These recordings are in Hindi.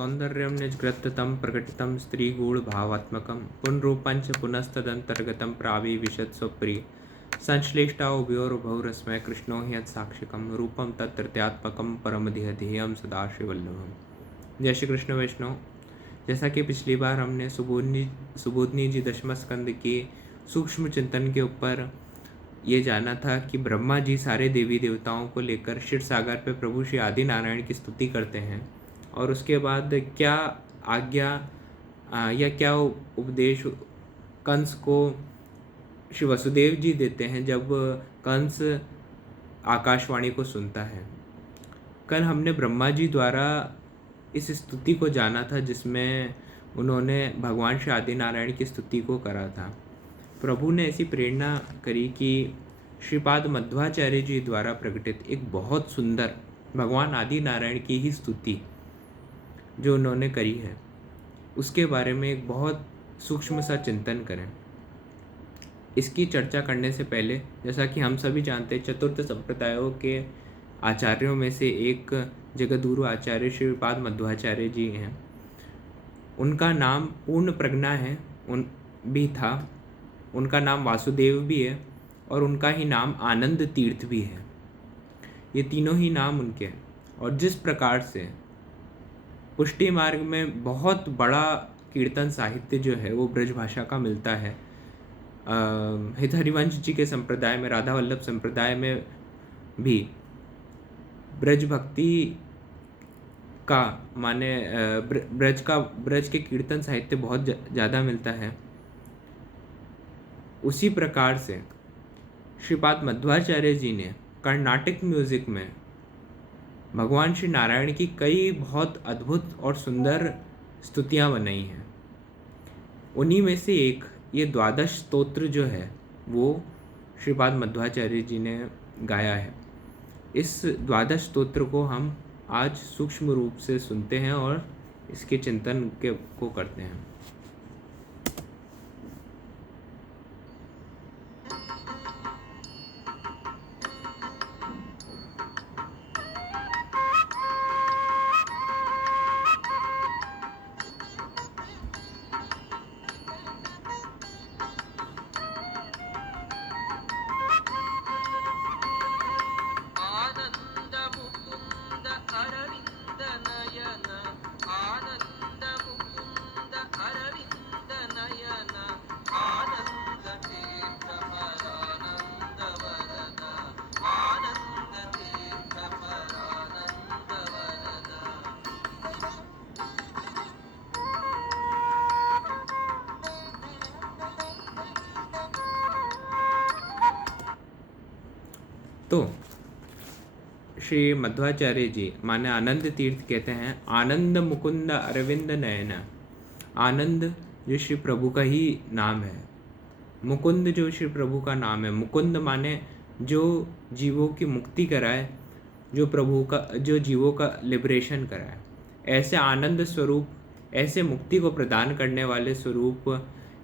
सौंदर्यं निजग्रत्ततं प्रकटितं स्त्रीगूढभावात्मकं पुनरूपञ्च पुनस्तदन्तर्गतं प्राविविशत् स्वप्रिय संश्लिष्टा उभयोरुभौ रस्मय कृष्णो हि यत्साक्षिकं रूपं तत्तृतीयात्मकं परमधियधियं सदाशिवल्लभम्। जय श्री कृष्ण वैष्णव। जैसा कि पिछली बार हमने सुबोधनी जी दशम स्कंद के सूक्ष्म चिंतन के ऊपर ये जाना था कि ब्रह्मा जी सारे देवी देवताओं को लेकर क्षीर सागर पे प्रभु श्री आदि नारायण की स्तुति करते हैं और उसके बाद क्या आज्ञा या क्या उपदेश कंस को श्री वसुदेव जी देते हैं जब कंस आकाशवाणी को सुनता है। कल हमने ब्रह्मा जी द्वारा इस स्तुति को जाना था जिसमें उन्होंने भगवान श्री आदि नारायण की स्तुति को करा था। प्रभु ने ऐसी प्रेरणा करी कि श्रीपाद मध्वाचार्य जी द्वारा प्रकटित एक बहुत सुंदर भगवान आदि नारायण की ही स्तुति जो उन्होंने करी है उसके बारे में एक बहुत सूक्ष्म सा चिंतन करें। इसकी चर्चा करने से पहले जैसा कि हम सभी जानते हैं चतुर्थ संप्रदायों के आचार्यों में से एक जगद्गुरु आचार्य श्रीपाद मध्वाचार्य जी हैं। उनका नाम पूर्ण प्रज्ञा है भी था, उनका नाम वासुदेव भी है और उनका ही नाम आनंद तीर्थ भी है। ये तीनों ही नाम उनके हैं। और जिस प्रकार से पुष्टि मार्ग में बहुत बड़ा कीर्तन साहित्य जो है वो ब्रज भाषा का मिलता है, हित हरिवंश जी के संप्रदाय में, राधा वल्लभ संप्रदाय में भी ब्रज भक्ति का माने ब्रज के कीर्तन साहित्य बहुत ज़्यादा मिलता है। उसी प्रकार से श्रीपाद मध्वाचार्य जी ने कर्नाटिक म्यूज़िक में भगवान श्री नारायण की कई बहुत अद्भुत और सुंदर स्तुतियाँ बनाई हैं। उन्हीं में से एक ये द्वादश स्तोत्र जो है वो श्रीपाद मध्वाचार्य जी ने गाया है। इस द्वादश स्तोत्र को हम आज सूक्ष्म रूप से सुनते हैं और इसके चिंतन को करते हैं। तो श्री मध्वाचार्य जी माने आनंद तीर्थ कहते हैं, आनंद मुकुंद अरविंद नयन। आनंद जो श्री प्रभु का ही नाम है, मुकुंद जो श्री प्रभु का नाम है। मुकुंद माने जो जीवों की मुक्ति कराए, जो जीवों का लिबरेशन कराए। ऐसे आनंद स्वरूप, ऐसे मुक्ति को प्रदान करने वाले स्वरूप,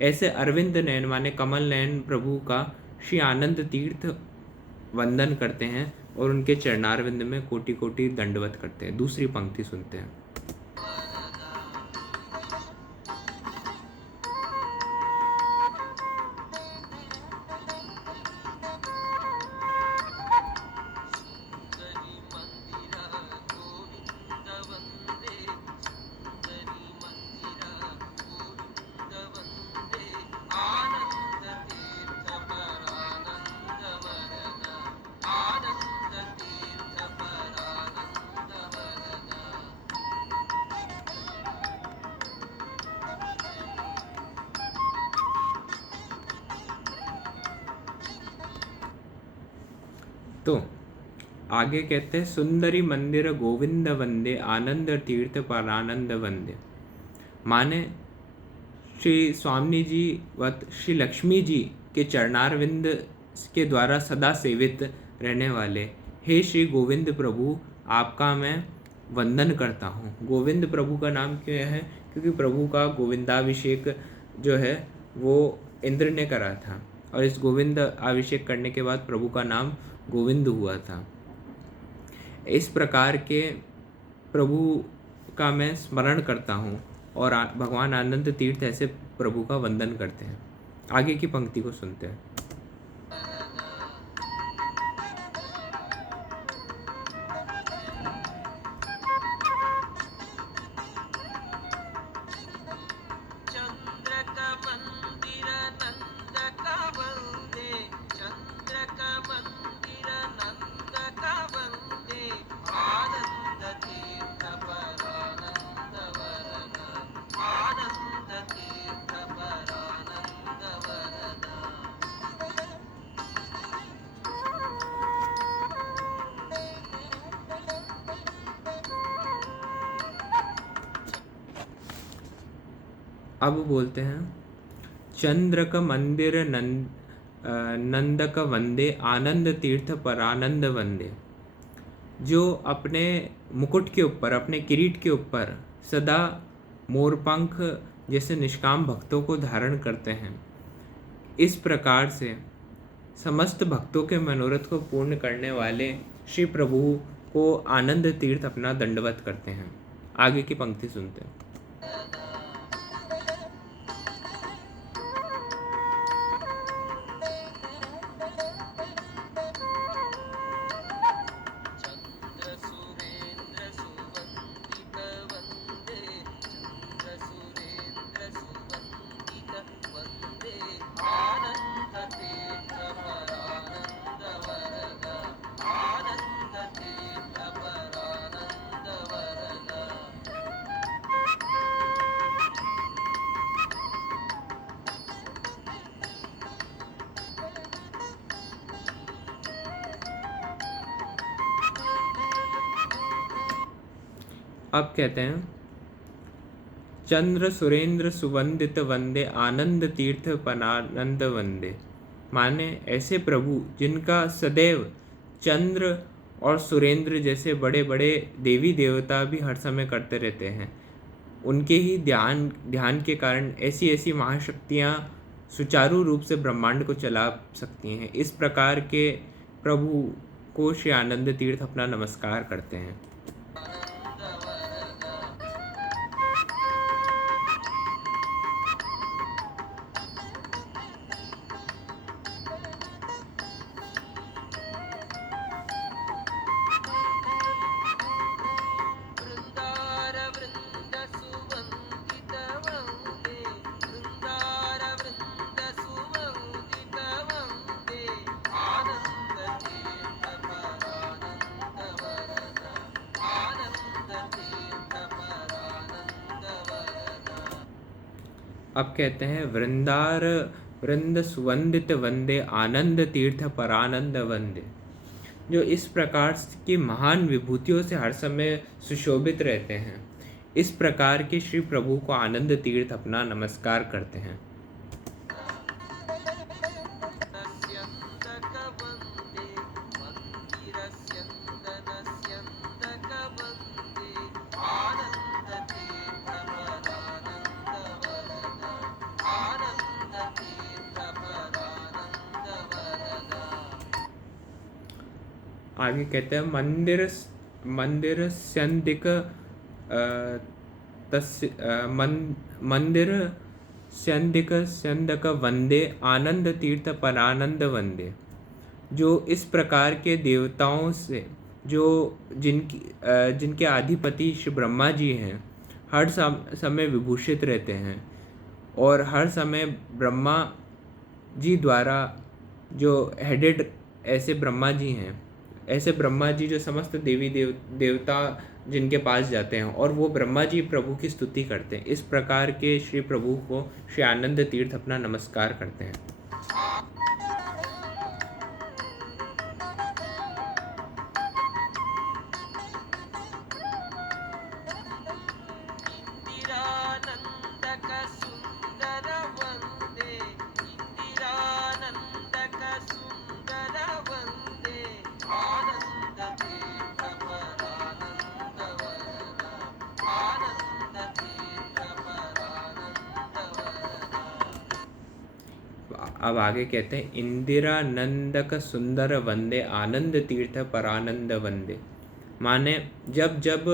ऐसे अरविंद नयन माने कमल नयन प्रभु का श्री आनंद तीर्थ वंदन करते हैं और उनके चरणारविंद में कोटि कोटि दंडवत करते हैं। दूसरी पंक्ति सुनते हैं। तो आगे कहते हैं, सुंदरी मंदिर गोविंद वंदे आनंद तीर्थ परानंद वंदे। माने श्री स्वामी जी व श्री लक्ष्मी जी के चरणारविंद के द्वारा सदा सेवित रहने वाले हे श्री गोविंद प्रभु, आपका मैं वंदन करता हूँ। गोविंद प्रभु का नाम क्यों है? क्योंकि प्रभु का गोविंदाभिषेक जो है वो इंद्र ने करा था और इस गोविंद अभिषेक करने के बाद प्रभु का नाम गोविंद हुआ था। इस प्रकार के प्रभु का मैं स्मरण करता हूँ और भगवान आनंद तीर्थ ऐसे प्रभु का वंदन करते हैं। आगे की पंक्ति को सुनते हैं। अब बोलते हैं, चंद्रक मंदिर नंदक वंदे आनंद तीर्थ परानंद वंदे। जो अपने मुकुट के ऊपर, अपने किरीट के ऊपर सदा मोरपंख जैसे निष्काम भक्तों को धारण करते हैं, इस प्रकार से समस्त भक्तों के मनोरथ को पूर्ण करने वाले श्री प्रभु को आनंद तीर्थ अपना दंडवत करते हैं। आगे की पंक्ति सुनते हैं। अब कहते हैं, चंद्र सुरेंद्र सुवंदित वंदे आनंद तीर्थ परानंद वंदे। माने ऐसे प्रभु जिनका सदैव चंद्र और सुरेंद्र जैसे बड़े बड़े देवी देवता भी हर समय करते रहते हैं, उनके ही ध्यान के कारण ऐसी ऐसी महाशक्तियाँ सुचारू रूप से ब्रह्मांड को चला सकती हैं। इस प्रकार के प्रभु को श्री आनंद तीर्थ अपना नमस्कार करते हैं। अब कहते हैं, वृंदार वृंद सुवंदित वंदे आनंद तीर्थ परानंद वंदे। जो इस प्रकार की महान विभूतियों से हर समय सुशोभित रहते हैं, इस प्रकार के श्री प्रभु को आनंद तीर्थ अपना नमस्कार करते हैं। आगे कहते हैं, मंदिर स्यंदिक मंदिर स्यंदक वंदे आनंद तीर्थ परानंद वंदे। जो इस प्रकार के देवताओं से जो जिनके अधिपति श्री ब्रह्मा जी हैं, हर समय विभूषित रहते हैं और हर समय ब्रह्मा जी द्वारा जो हेडेड ऐसे ब्रह्मा जी हैं, ऐसे ब्रह्मा जी जो समस्त देवी देवता जिनके पास जाते हैं और वो ब्रह्मा जी प्रभु की स्तुति करते हैं, इस प्रकार के श्री प्रभु को श्री आनंद तीर्थ अपना नमस्कार करते हैं। अब आगे कहते हैं, इंदिरा नंदक सुंदर वंदे आनंद तीर्थ परानंद वंदे। माने जब जब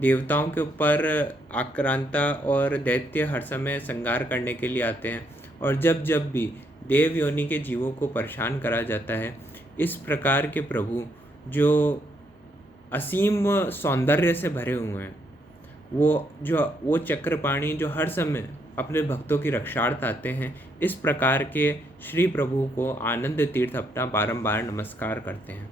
देवताओं के ऊपर आक्रांता और दैत्य हर समय संहार करने के लिए आते हैं, और जब जब भी देव योनि के जीवों को परेशान करा जाता है, इस प्रकार के प्रभु जो असीम सौंदर्य से भरे हुए हैं, वो चक्रपाणी जो हर समय अपने भक्तों की रक्षार्थ आते हैं, इस प्रकार के श्री प्रभु को आनंद तीर्थ अपना बारंबार नमस्कार करते हैं।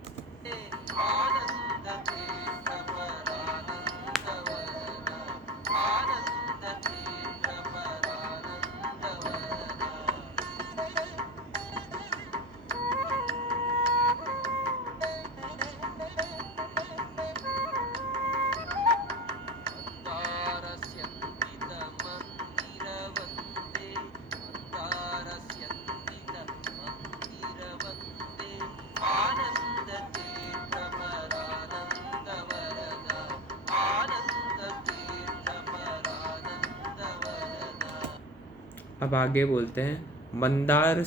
अब आगे बोलते हैं मंदार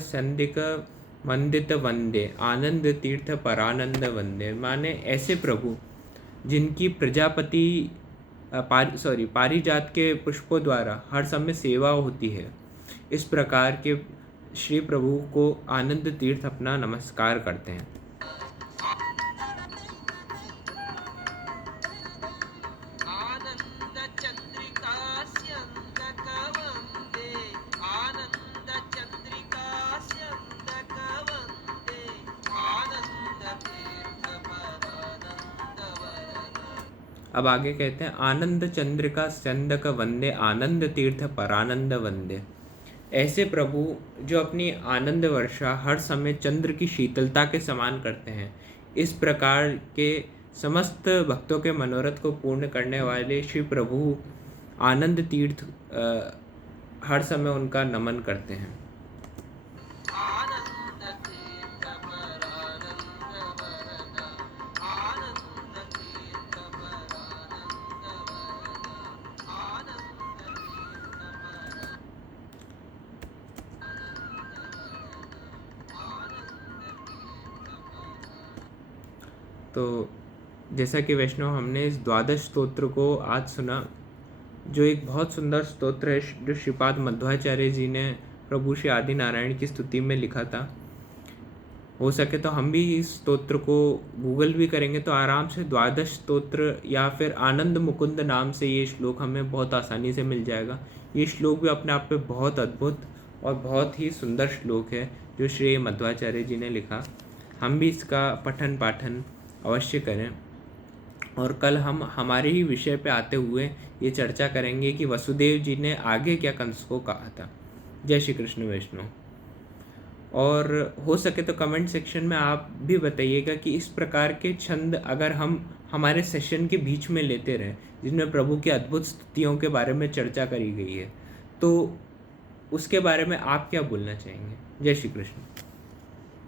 संदिक मंदित वंदे आनंद तीर्थ परानंद वंदे। माने ऐसे प्रभु जिनकी प्रजापति पारिजात के पुष्पों द्वारा हर समय सेवा होती है, इस प्रकार के श्री प्रभु को आनंद तीर्थ अपना नमस्कार करते हैं। अब आगे कहते हैं आनंद चंद्रिका स्यंदक वंदे आनंद तीर्थ परानंद वंदे। ऐसे प्रभु जो अपनी आनंद वर्षा हर समय चंद्र की शीतलता के समान करते हैं, इस प्रकार के समस्त भक्तों के मनोरथ को पूर्ण करने वाले श्री प्रभु आनंद तीर्थ हर समय उनका नमन करते हैं। तो जैसा कि वैष्णव हमने इस द्वादश स्तोत्र को आज सुना, जो एक बहुत सुंदर स्तोत्र है जो श्रीपाद मध्वाचार्य जी ने प्रभु श्री आदि नारायण की स्तुति में लिखा था। हो सके तो हम भी इस स्तोत्र को गूगल भी करेंगे तो आराम से द्वादश स्तोत्र या फिर आनंद मुकुंद नाम से ये श्लोक हमें बहुत आसानी से मिल जाएगा। ये श्लोक भी अपने आप में बहुत अद्भुत और बहुत ही सुंदर श्लोक है जो श्री मध्वाचार्य जी ने लिखा। हम भी इसका पठन पाठन अवश्य करें, और कल हम हमारे ही विषय पे आते हुए ये चर्चा करेंगे कि वसुदेव जी ने आगे क्या कंस को कहा था। जय श्री कृष्ण वैष्णव। और हो सके तो कमेंट सेक्शन में आप भी बताइएगा कि इस प्रकार के छंद अगर हम हमारे सेशन के बीच में लेते रहें जिनमें प्रभु की अद्भुत स्तुतियों के बारे में चर्चा करी गई है, तो उसके बारे में आप क्या बोलना चाहेंगे। जय श्री कृष्ण।